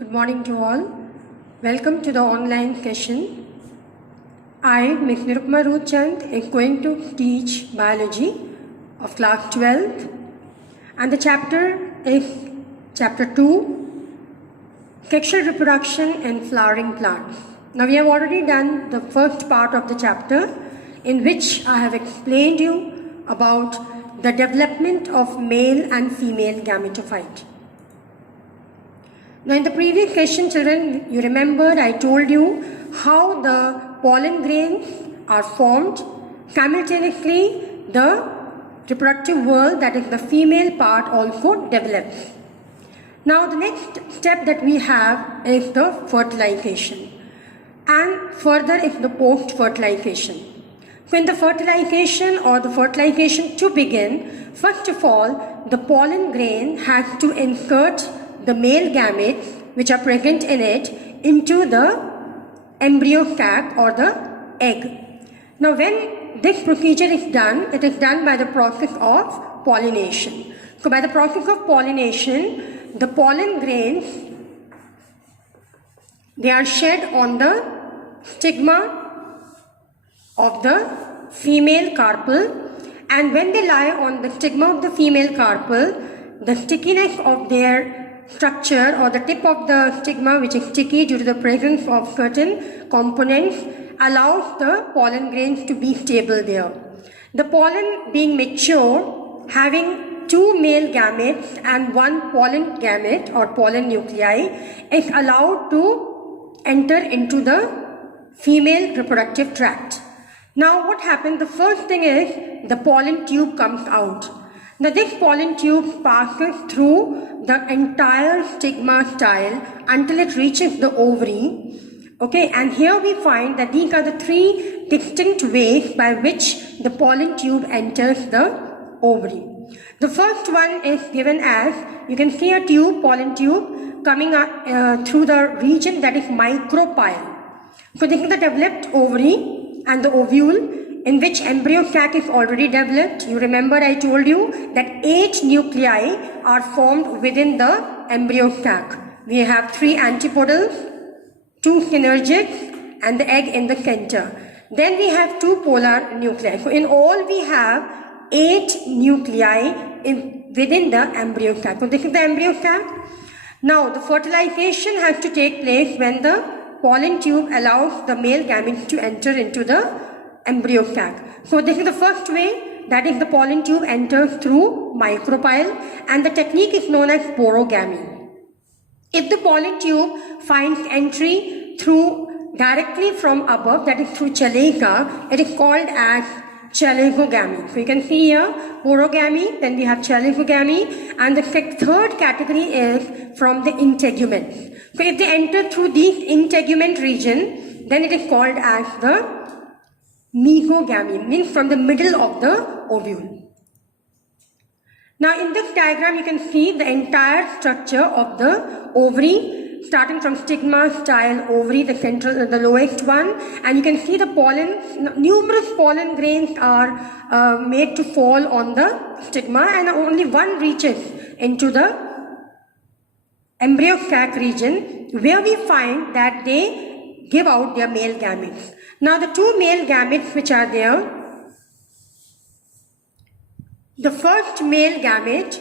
Good morning to all. Welcome to the online session. I, Ms. Nirupma Ruchand, is going to teach biology of class 12th, and the chapter is chapter 2, sexual reproduction in flowering plants. Now we have already done the first part of the chapter in which I have explained you about the development of male and female gametophyte. Now in the previous session, children, you remembered I told you how the pollen grains are formed. Simultaneously, the reproductive world, that is the female part, also develops. Now the next step that we have is the fertilization, and further is the post-fertilization. So in the fertilization or the fertilization to begin, first of all, the pollen grain has to insert the male gametes which are present in it into the embryo sac or the egg. Now when this procedure is done, it is done by the process of pollination. So by the process of pollination, the pollen grains, they are shed on the stigma of the female carpel, and when they lie on the stigma of the female carpel, the stickiness of their structure or the tip of the stigma, which is sticky due to the presence of certain components, allows the pollen grains to be stable there. The pollen being mature, having two male gametes and one pollen gamete or pollen nuclei, is allowed to enter into the female reproductive tract. Now what happens? The first thing is the pollen tube comes out. Now this pollen tube passes through the entire stigma style until it reaches the ovary. Okay, and here we find that these are the three distinct ways by which the pollen tube enters the ovary. The first one is given as, you can see a tube, pollen tube, coming through the region that is micropyle. So this is the developed ovary and the ovule, in which embryo sac is already developed. You remember I told you that 8 nuclei are formed within the embryo sac. We have 3 antipodals, 2 synergids, and the egg in the center. Then we have 2 polar nuclei. So in all we have 8 nuclei within the embryo sac. So this is the embryo sac. Now the fertilization has to take place when the pollen tube allows the male gametes to enter into the embryo sac. So this is the first way, that is the pollen tube enters through micropyle, and the technique is known as porogamy. If the pollen tube finds entry directly from above, that is through chalaza, it is called as chalazogamy. So you can see here porogamy, then we have chalazogamy, and the third category is from the integuments. So if they enter through this integument region, then it is called as the mesogamy, means from the middle of the ovule. Now in this diagram you can see the entire structure of the ovary, starting from stigma style ovary, the central, the lowest one, and you can see the pollen, numerous pollen grains are made to fall on the stigma, and only one reaches into the embryo sac region, where we find that they give out their male gametes. Now the 2 male gametes which are there, the first male gamete,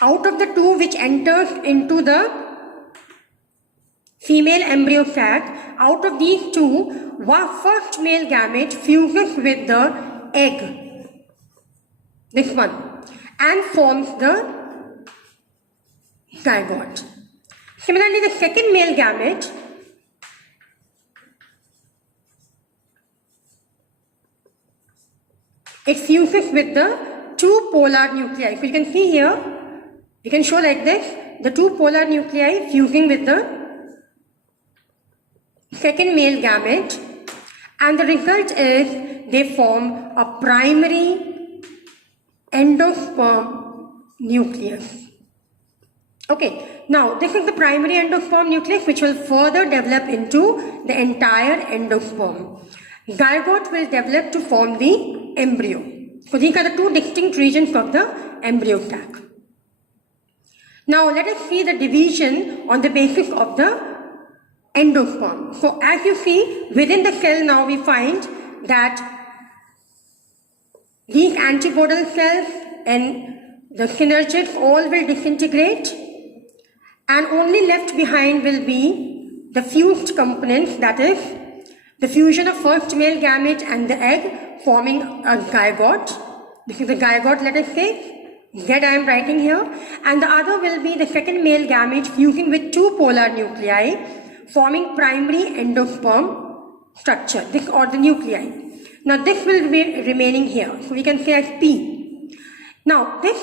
out of the 2 which enters into the female embryo sac, out of these 2, first male gamete fuses with the egg, this one, and forms the zygote. Similarly, the second male gamete it fuses with the 2 polar nuclei. So you can see here, we can show like this, the 2 polar nuclei fusing with the second male gamete, and the result is they form a primary endosperm nucleus. Okay, now this is the primary endosperm nucleus which will further develop into the entire endosperm. Zygote will develop to form the embryo. So these are the 2 distinct regions of the embryo sac. Now let us see the division on the basis of the endosperm. So as you see, within the cell now we find that these antibodal cells and the synergids all will disintegrate, and only left behind will be the fused components, that is the fusion of first male gamete and the egg forming a zygote. This is a zygote, let us say, Z I am writing here, and the other will be the second male gamete fusing with two polar nuclei forming primary endosperm structure, this or the nuclei. Now this will be remaining here, so we can say as P. Now this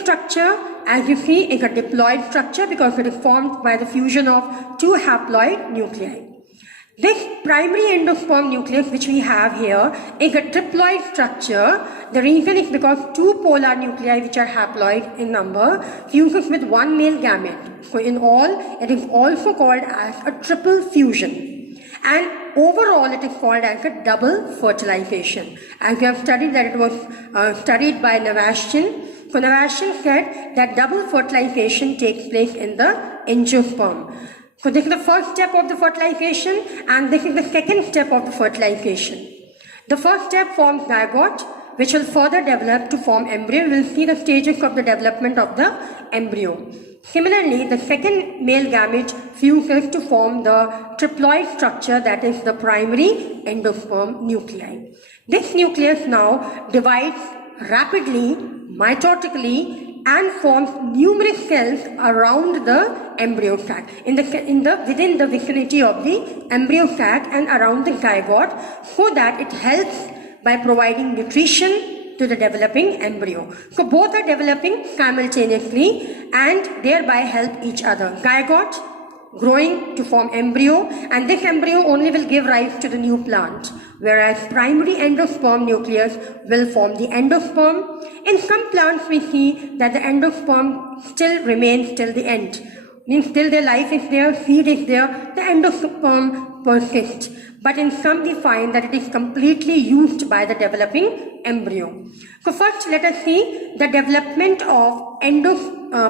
structure, as you see, is a diploid structure because it is formed by the fusion of two haploid nuclei. This primary endosperm nucleus which we have here is a triploid structure. The reason is because two polar nuclei which are haploid in number fuses with one male gamete. So in all, it is also called as a triple fusion. And overall it is called as a double fertilization. As we have studied that it was studied by Navashin. So Navashin said that double fertilization takes place in the angiosperm. So this is the first step of the fertilization and this is the second step of the fertilization. The first step forms zygote, which will further develop to form embryo. We will see the stages of the development of the embryo. Similarly, the second male gamete fuses to form the triploid structure, that is the primary endosperm nuclei. This nucleus now divides rapidly, mitotically, and forms numerous cells around the embryo sac, within the vicinity of the embryo sac and around the zygote, so that it helps by providing nutrition to the developing embryo. So both are developing simultaneously and thereby help each other. Zygote growing to form embryo, and this embryo only will give rise to the new plant, whereas primary endosperm nucleus will form the endosperm. In some plants we see that the endosperm still remains till the end, means till their life is there, seed is there, the endosperm persists. But in some we find that it is completely used by the developing embryo. So first let us see the development of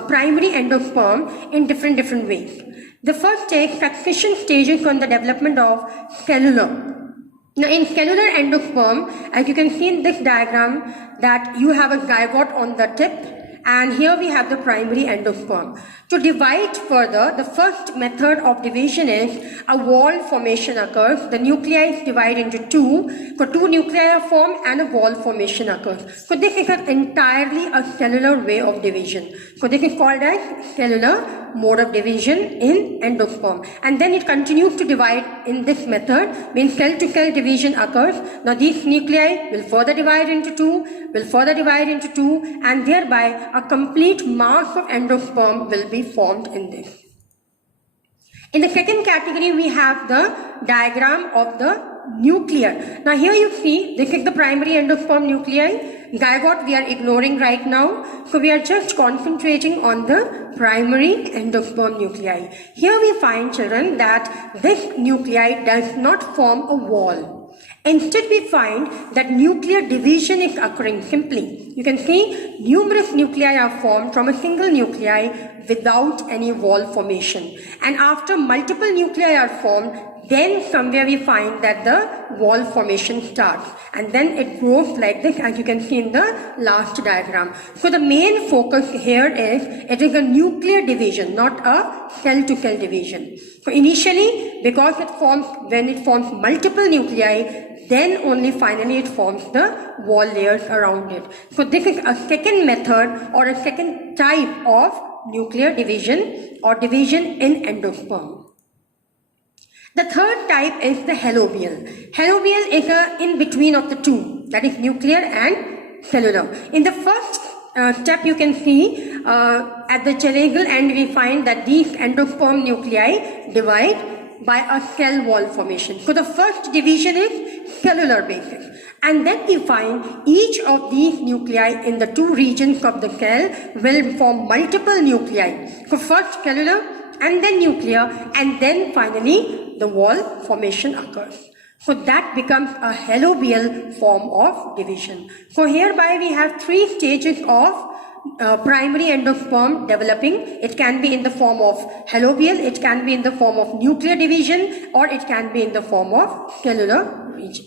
primary endosperm in different ways. The first is succession stages on the development of cellular. Now in cellular endosperm, as you can see in this diagram, that you have a zygote on the tip, and here we have the primary endosperm. To divide further, the first method of division is a wall formation occurs. The nuclei divide into two. So two nuclei are formed and a wall formation occurs. So this is entirely a cellular way of division. So this is called as cellular mode of division in endosperm. And then it continues to divide in this method, means cell to cell division occurs. Now these nuclei will further divide into two, and thereby a complete mass of endosperm will be formed in this. In the second category, we have the diagram of the nuclear. Now here you see, this is the primary endosperm nuclei. Zygote we are ignoring right now. So we are just concentrating on the primary endosperm nuclei. Here we find, children, that this nuclei does not form a wall. Instead, we find that nuclear division is occurring simply. You can see numerous nuclei are formed from a single nuclei without any wall formation. And after multiple nuclei are formed, then somewhere we find that the wall formation starts. And then it grows like this, as you can see in the last diagram. So the main focus here is, it is a nuclear division, not a cell-to-cell division. So initially, because when it forms multiple nuclei, then only finally it forms the wall layers around it. So this is a second method or a second type of nuclear division or division in endosperm. The third type is the halobial. Halobial is a in-between of the two, that is nuclear and cellular. In the first step, you can see at the cerebral end we find that these endosperm nuclei divide by a cell wall formation. So the first division is cellular basis. And then we find each of these nuclei in the two regions of the cell will form multiple nuclei. So first cellular and then nuclear, and then finally the wall formation occurs. So that becomes a halobial form of division. So hereby we have three stages of primary endosperm developing. It can be in the form of halobial, it can be in the form of nuclear division, or it can be in the form of cellular region.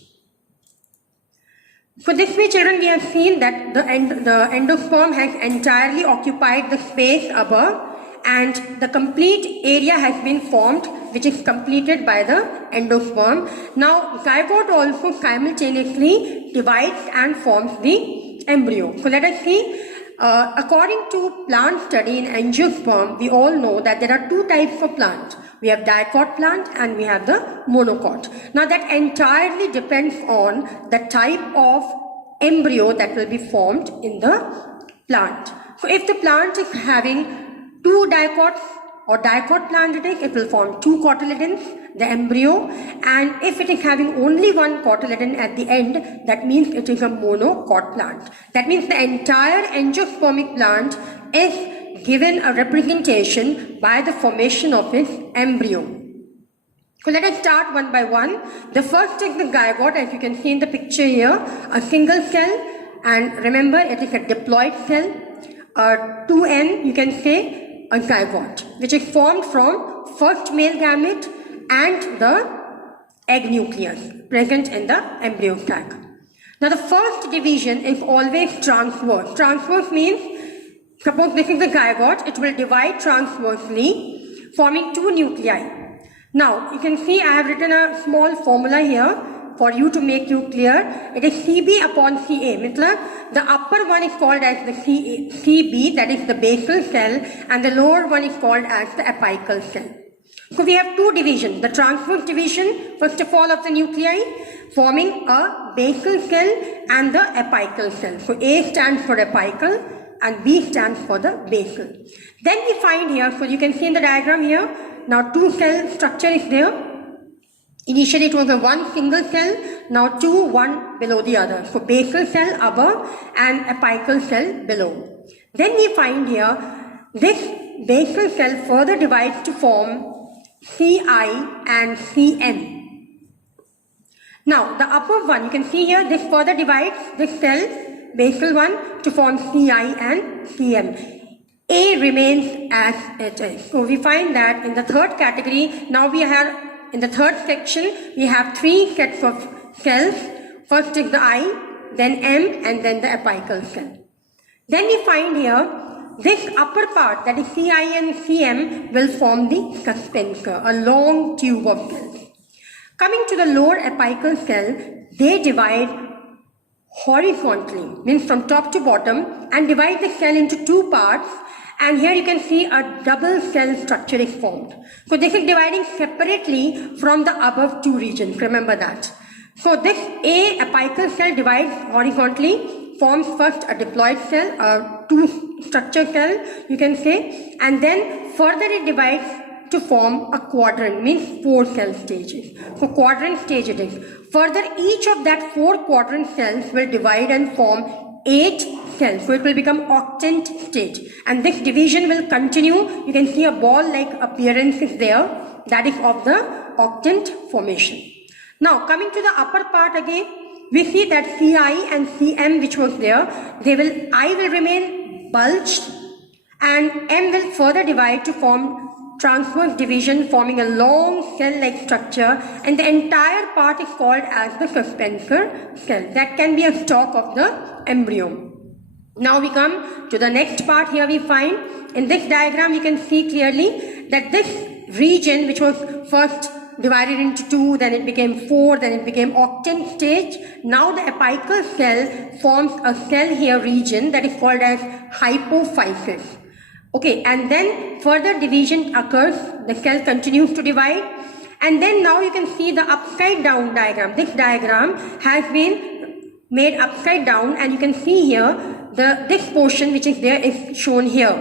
So this way, children, we have seen that the endosperm has entirely occupied the space above, and the complete area has been formed, which is completed by the endosperm. Now, zygote also simultaneously divides and forms the embryo. So let us see. According to plant study in angiosperm, we all know that there are two types of plant. We have dicot plant and we have the monocot. Now that entirely depends on the type of embryo that will be formed in the plant. So if the plant is having two dicots or dicot plant it will form two cotyledons, the embryo, and if it is having only one cotyledon at the end, that means it is a monocot plant. That means the entire angiospermic plant is given a representation by the formation of its embryo. So let us start one by one. The first is the zygote, as you can see in the picture here, a single cell, and remember it is a diploid cell. 2N, you can say, a zygote, which is formed from first male gamete and the egg nucleus present in the embryo sac. Now the first division is always transverse. Transverse means, suppose this is the zygote, it will divide transversely, forming two nuclei. Now you can see I have written a small formula here for you to make you clear. It is CB upon CA. Matlab, the upper one is called as the CB, that is the basal cell, and the lower one is called as the apical cell. So we have two divisions, the transverse division, first of all, of the nuclei, forming a basal cell and the apical cell. So A stands for apical and B stands for the basal. Then we find here, so you can see in the diagram here, now two cell structure is there. Initially it was a one single cell, now two, one below the other. So basal cell above and apical cell below. Then we find here, this basal cell further divides to form Ci and Cm. Now the upper one, you can see here, this further divides this cell, basal one, to form Ci and Cm. A remains as it is. So we find that in the third category, now we have, in the third section, we have three sets of cells. First is the I, then M, and then the apical cell. Then we find here, this upper part, that is Ci and Cm, will form the suspensor, a long tube of cells. Coming to the lower apical cell, they divide horizontally, means from top to bottom, and divide the cell into two parts. And here you can see a double cell structure is formed. So this is dividing separately from the above two regions, remember that. So this A apical cell divides horizontally, forms first a diploid cell, a two structure cell, you can say, and then further it divides to form a quadrant, means four cell stages. So quadrant stage it is. Further, each of that four quadrant cells will divide and form 8 cells. So it will become octant stage. And this division will continue. You can see a ball-like appearance is there. That is of the octant formation. Now coming to the upper part again, we see that Ci and Cm, which was there, I will remain bulged and M will further divide to form transverse division, forming a long cell-like structure, and the entire part is called as the suspensor cell. That can be a stalk of the embryo. Now we come to the next part. Here we find, in this diagram you can see clearly that this region, which was first divided into 2, then it became 4, then it became octant stage. Now the apical cell forms a cell here region that is called as hypophysis. Okay, and then further division occurs, the cell continues to divide, and then now you can see the upside down diagram. This diagram has been made upside down, and you can see here this portion which is there is shown here.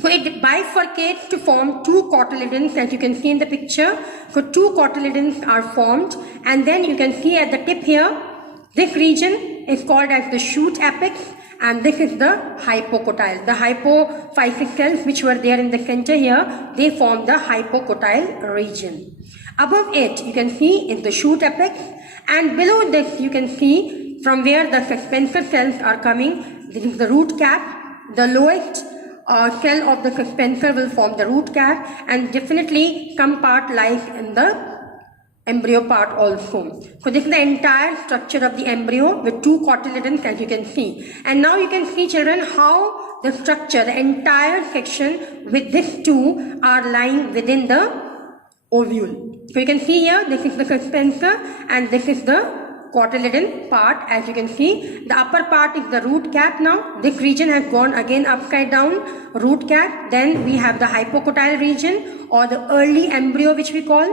So it bifurcates to form two cotyledons, as you can see in the picture. So two cotyledons are formed, and then you can see at the tip here, this region is called as the shoot apex, and this is the hypocotyle. The hypophytic cells which were there in the center here, they form the hypocotyle region. Above it, you can see is the shoot apex, and below this you can see from where the suspensor cells are coming. This is the root cap. The lowest cell of the suspensor will form the root cap, and definitely some part lies in the embryo part also. So this is the entire structure of the embryo with two cotyledons, as you can see. And now you can see, children, how the structure, the entire section with these two are lying within the ovule. So you can see here, this is the suspensor and this is the cotyledon part. As you can see, the upper part is the root cap. Now this region has gone again upside down, root cap. Then we have the hypocotyle region or the early embryo, which we call,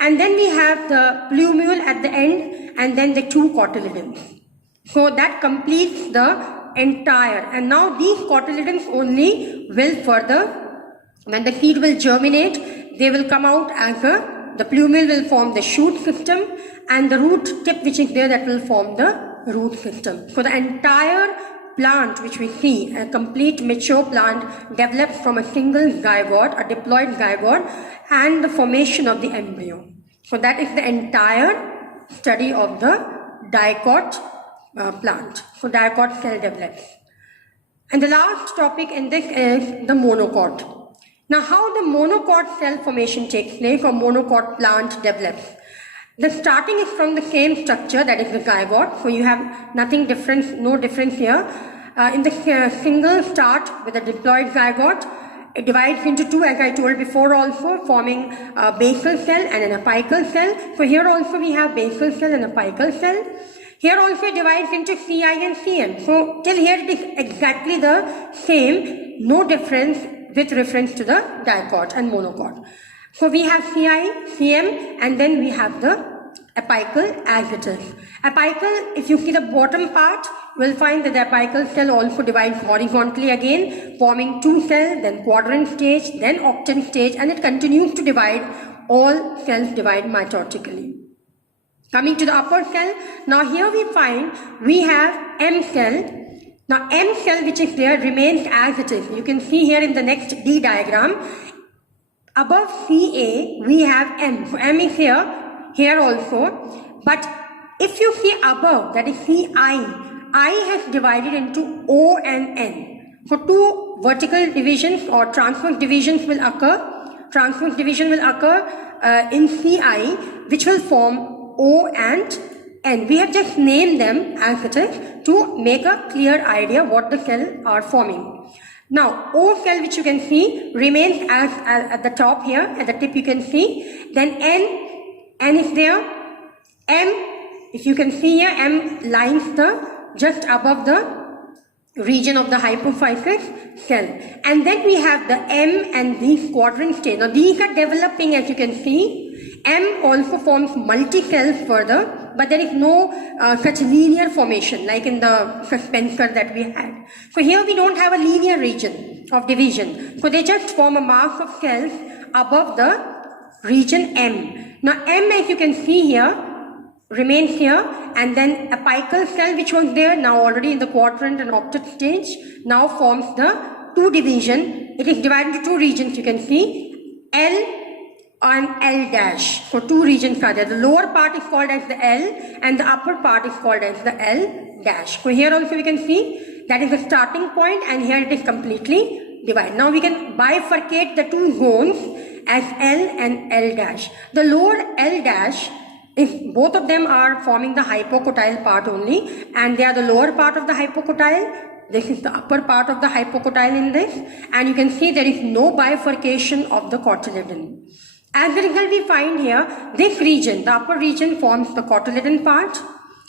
and then we have the plumule at the end, and then the two cotyledons. So that completes the entire, and now these cotyledons only will further, when the seed will germinate, they will come out as the plumule will form the shoot system, and the root tip which is there, that will form the root system. So the entire plant which we see, a complete mature plant, develops from a single zygote, a diploid zygote, and the formation of the embryo. So that is the entire study of the dicot plant. So dicot cell develops. And the last topic in this is the monocot. Now, how the monocot cell formation takes place or monocot plant develops. The starting is from the same structure, that is the zygote. So you have nothing different, no difference here. In the single start with a diploid zygote, it divides into two, as I told before also, forming a basal cell and an apical cell. So here also we have basal cell and apical cell. Here also it divides into Ci and Cm. So till here it is exactly the same, no difference with reference to the dicot and monocot. So we have Ci, Cm, and then we have the apical as it is. Apical, if you see the bottom part, you will find that the apical cell also divides horizontally again, forming two cells, then quadrant stage, then octant stage, and it continues to divide. All cells divide mitotically. Coming to the upper cell, now here we find we have M cell. Now M cell which is there remains as it is. You can see here in the next D diagram, above Ca we have M. So M is here also. But if you see above, that is Ci, I has divided into O and N. So two vertical divisions or transverse divisions will occur. Transverse division will occur in Ci, which will form O and N. We have just named them as it is to make a clear idea what the cell are forming. Now O cell, which you can see, remains as at the top here, at the tip you can see. Then N is there. M, if you can see here, M lines just above the region of the hypophysis cell. And then we have the M and these quadrant stage. Now these are developing, as you can see. M also forms multi-cells further, but there is no such linear formation like in the suspensor that we had. So here we don't have a linear region of division. So they just form a mass of cells above the region M. Now M, as you can see here, remains here, and then apical cell which was there, now already in the quadrant and octet stage, now forms the two division. It is divided into two regions, you can see, L and L dash. So two regions are there. The lower part is called as the L and the upper part is called as the L dash. So here also we can see that is the starting point, and here it is completely divided. Now we can bifurcate the two zones as L and L dash. The lower L dash, if both of them are forming the hypocotyle part only, and they are the lower part of the hypocotyle, this is the upper part of the hypocotyle in this, and you can see there is no bifurcation of the cotyledon. As a result, we find here this region, the upper region, forms the cotyledon part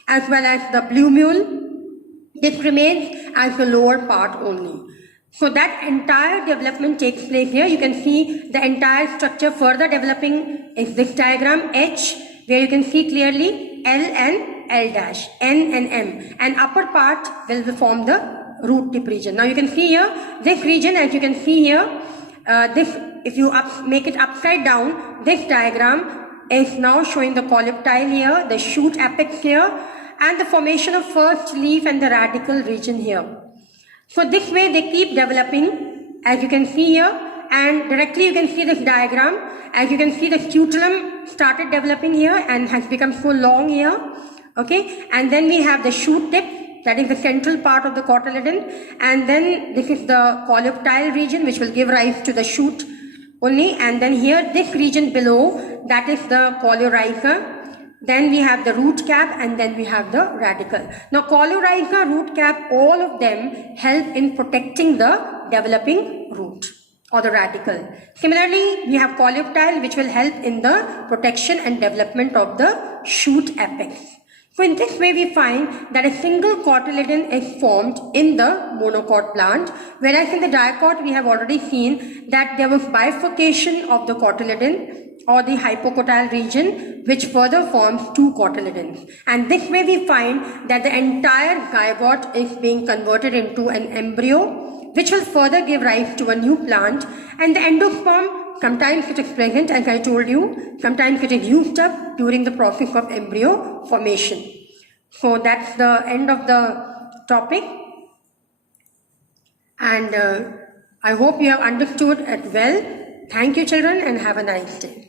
as well as the plumule. This remains as the lower part only. So that entire development takes place here. You can see the entire structure further developing is this diagram H, where you can see clearly L and L dash, N and M, and upper part will form the root tip region. Now you can see here this region, as you can see here, if you make it upside down, this diagram is now showing the polyptile here, the shoot apex here, and the formation of first leaf and the radical region here. So this way they keep developing, as you can see here, and directly you can see this diagram. As you can see, the scutellum started developing here and has become so long here. Okay, and then we have the shoot tip, that is the central part of the cotyledon, and then this is the coleoptile region which will give rise to the shoot only, and then here this region below, that is the coleorhiza. Then we have the root cap, and then we have the radicle. Now coleorhiza, root cap, all of them help in protecting the developing root or the radicle. Similarly, we have coleoptile which will help in the protection and development of the shoot apex. So in this way we find that a single cotyledon is formed in the monocot plant, whereas in the dicot we have already seen that there was bifurcation of the cotyledon or the hypocotyle region, which further forms two cotyledons. And this way we find that the entire zygote is being converted into an embryo, which will further give rise to a new plant, and the endosperm, sometimes it is present, as I told you, sometimes it is used up during the process of embryo formation. So that's the end of the topic, and I hope you have understood it well. Thank you children, and have a nice day.